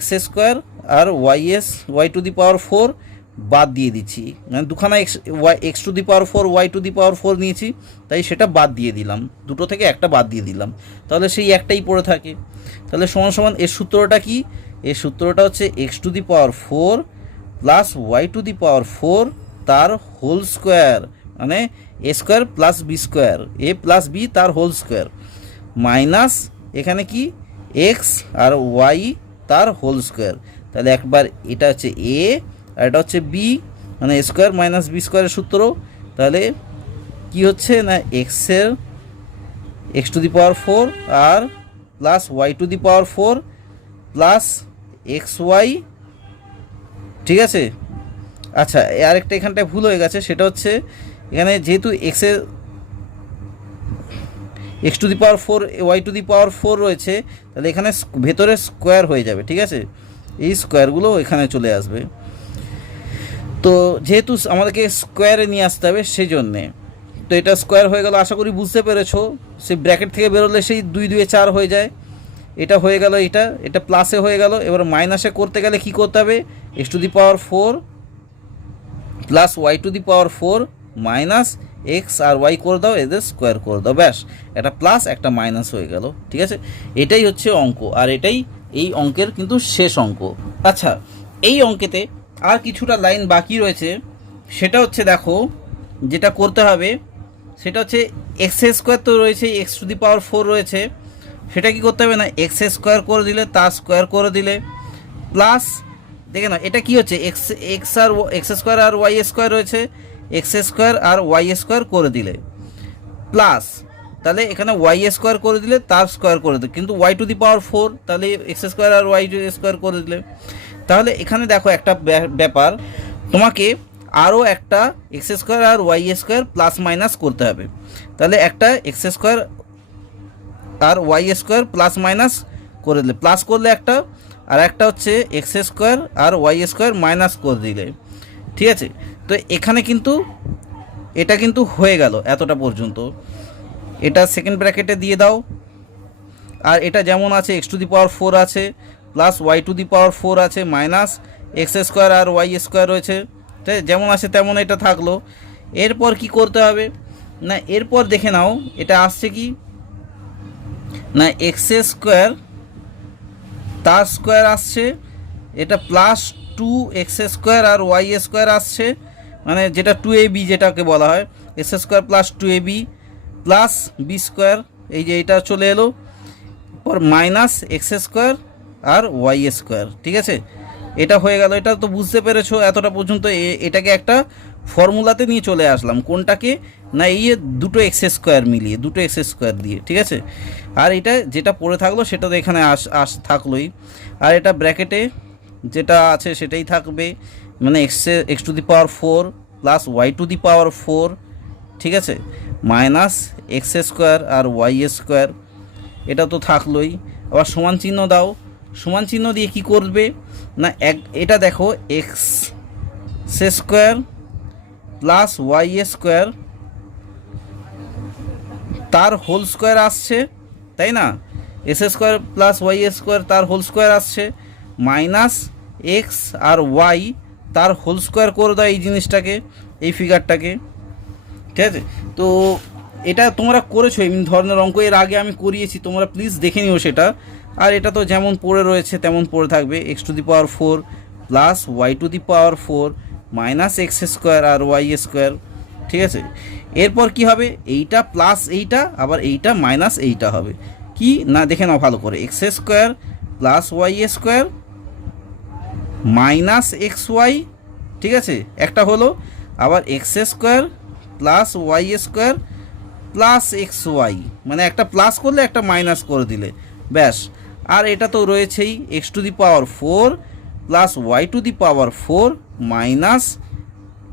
x² আর y⁴ বাদ দিয়ে দিচ্ছি, মানে দুখানা x⁴ y⁴ নিয়েছি, তাই সেটা বাদ দিয়ে দিলাম, দুটো থেকে একটা বাদ দিয়ে দিলাম, তাহলে সেই একটাই পড়ে থাকে। তাহলে সমান সমান এর সূত্রটা কি, এর সূত্রটা হচ্ছে x⁴ প্লাস y⁴ তার হোল স্কোয়ার, মানে a square plus b square, a plus b তার হোল স্কোয়ার, মাইনাস এখানে কি x আর y তার হোল স্কোয়ার। তাহলে একবার এটা হচ্ছে a আর এটা হচ্ছে b, মানে a স্কোয়ার মাইনাস b স্কোয়ারের সূত্র। তাহলে কি হচ্ছে না x⁴ আর প্লাস y⁴ প্লাস xy। ঠিক আছে, আচ্ছা আরেকটা এখানটায় ভুল হয়ে গেছে, সেটা হচ্ছে এখানে যেহেতু x⁴ y⁴ রয়েছে, তাহলে এখানে ভেতরে স্কোয়ার হয়ে যাবে। ঠিক আছে, এই স্কোয়ারগুলো এখানে চলে আসবে। তো যেহেতু আমাদেরকে স্কোয়ারে নিয়ে আসতে হবে সেই জন্যে, তো এটা স্কোয়ার হয়ে গেল, আশা করি বুঝতে পেরেছো। সেই ব্র্যাকেট থেকে বেরোলে সেই 2 2 4 হয়ে যায়, এটা হয়ে গেল, এটা প্লাসে হয়ে গেল। এবার মাইনাসে করতে গেলে কি করতে হবে, x⁴ plus y⁴ minus x আর ওয়াই করে দাও, এদের স্কোয়ার করে দাও, ব্যাস একটা প্লাস একটা মাইনাস হয়ে গেল। ঠিক আছে, এটাই হচ্ছে অঙ্ক, আর এটাই এই অঙ্কের কিন্তু শেষ অঙ্ক। আচ্ছা, এই অঙ্কেতে আর কিছুটা লাইন বাকি রয়েছে, সেটা হচ্ছে দেখো যেটা করতে হবে সেটা হচ্ছে x² তো রয়েছে, x⁴ রয়েছে, সেটা কি করতে হবে না x² করে দিলে, তার স্কোয়ার করে দিলে, প্লাস দেখে না এটা কি হচ্ছে x² আর y² রয়েছে, x² আর y² করে দিলে, প্লাস তাহলে এখানে y² করে দিলে তার স্কোয়ার করে দিলে, কিন্তু y⁴ তাহলে x² আর y² করে দিলে। তাহলে এখানে দেখো একটা ব্যাপার, তোমাকে আরও একটা x² আর y² প্লাস মাইনাস করতে হবে। তাহলে একটা x² আর y² প্লাস মাইনাস করে দিলে, প্লাস করলে একটা, আর একটা হচ্ছে x² আর y² মাইনাস করে দিলে। ঠিক আছে, তো এখানে কিন্তু এটা কিন্তু হয়ে গেল এতটা পর্যন্ত, এটা সেকেন্ড ব্র্যাকেটে দিয়ে দাও। আর এটা যেমন আছে x⁴ আছে প্লাস y⁴ আছে মাইনাস x² আর y² রয়েছে, যেমন আছে তেমন এটা থাকলো। এরপর কি করতে হবে না, এরপর দেখে নাও এটা আসছে কি না x² তার স্কোয়ার আসছে, এটা প্লাস 2x² আর y² আসছে, মানে যেটা 2ab যেটাকে বলা হয়, x² plus 2ab plus b², এই যে এটা চলে এলো, পর মাইনাস x² আর y²। ঠিক আছে, এটা হয়ে গেল। এটা তো বুঝতে পেরেছো এতটা পর্যন্ত। এটাকে একটা ফর্মুলাতে নিয়ে চলে আসলাম, কোনটাকে না এই দুটো x² মিলিয়ে, দুটো x² দিয়ে। ঠিক আছে, আর এটা যেটা পড়ে থাকলো সেটা তো এখানে থাকলোই, আর এটা ব্র্যাকেটে যেটা আছে সেটাই থাকবে, মানে x⁴ প্লাস y⁴। ঠিক আছে, মাইনাস x² আর y², এটা তো থাকলোই। আবার সমান চিহ্ন দাও, সমান চিহ্ন দিয়ে কি করবে না এটা দেখো x² প্লাস y² তার হোল স্কোয়ার আসছে, তাই না, x² প্লাস y² তার হোল স্কোয়ার আসছে, মাইনাস এক্স আর ওয়াই তার হোল স্কোয়ার করে দাও এই জিনিসটাকে, এই ফিগারটাকে। ঠিক আছে, তো এটা তোমরা করেছো এই ধরনের অঙ্ক এর আগে আমি করিয়েছি, তোমরা প্লিজ দেখে নিও সেটা। আর এটা তো যেমন পড়ে রয়েছে তেমন পড়ে থাকবে, X to the power 4 plus Y to the power 4 minus X square আর ওয়াই স্কোয়ার। ঠিক আছে, এরপর কি হবে, এইটা প্লাস এইটা, আবার এইটা মাইনাস এইটা হবে কি না দেখে নাও ভালো করে, X square plus Y square minus X Y. ঠিক আছে, একটা হলো, আবার X square plus Y square plus X Y, মানে একটা প্লাস করলে একটা মাইনাস করে দিলে ব্যাস। আর এটা তো রয়েছেই X to the power 4 plus Y to the power 4 minus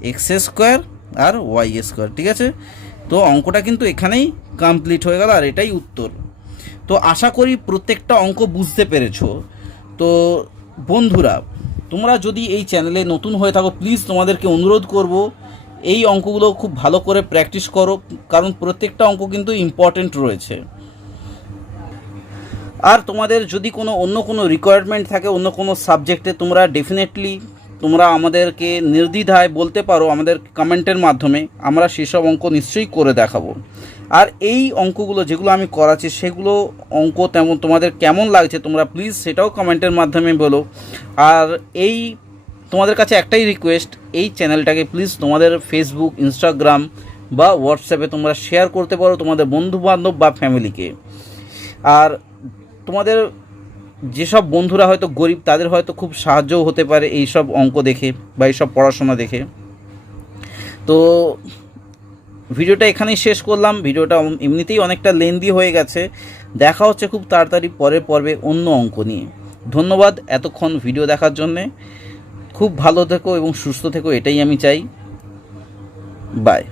X square আর ওয়াই স্কোয়ার। ঠিক আছে, তো অঙ্কটা কিন্তু এখানেই কমপ্লিট হয়ে গেল, আর এটাই উত্তর। তো আশা করি প্রত্যেকটা অঙ্ক বুঝতে পেরেছো। তো বন্ধুরা, তোমরা যদি এই চ্যানেলে নতুন হয়ে থাকো, প্লিজ তোমাদেরকে অনুরোধ করব এই অঙ্কগুলো খুব ভালো করে প্র্যাকটিস করো, কারণ প্রত্যেকটা অঙ্ক কিন্তু ইম্পর্টেন্ট রয়েছে। আর তোমাদের যদি অন্য কোনো রিকোয়ারমেন্ট থাকে অন্য কোনো সাবজেক্টে, তোমরা ডেফিনেটলি তোমরা আমাদেরকে নির্দ্বিধায় বলতে পারো আমাদের কমেন্টের মাধ্যমে, আমরা সেসব অঙ্ক নিশ্চয়ই করে দেখাবো। আর এই অঙ্কগুলো যেগুলো আমি করাচ্ছি সেগুলো অঙ্ক তেমন তোমাদের কেমন লাগছে তোমরা প্লিজ সেটাও কমেন্টের মাধ্যমে বলো। আর এই তোমাদের কাছে একটাই রিকোয়েস্ট, এই চ্যানেলটাকে প্লিজ তোমাদের ফেসবুক, ইনস্টাগ্রাম বা হোয়াটসঅ্যাপে তোমরা শেয়ার করতে পারো তোমাদের বন্ধুবান্ধব বা ফ্যামিলিকে। আর তোমাদের যেসব বন্ধুরা হয়তো গরিব, তাদের হয়তো খুব সাহায্যও হতে পারে এই সব অঙ্ক দেখে বা এইসব পড়াশোনা দেখে। তো ভিডিওটা এখানেই শেষ করলাম, ভিডিওটা এমনিতেই অনেকটা লেন্দি হয়ে গেছে। দেখা হচ্ছে খুব তাড়াতাড়ি পরের পর্বে অন্য অঙ্ক নিয়ে। ধন্যবাদ এতক্ষণ ভিডিও দেখার জন্যে। খুব ভালো থেকো এবং সুস্থ থেকো, এটাই আমি চাই। বাই।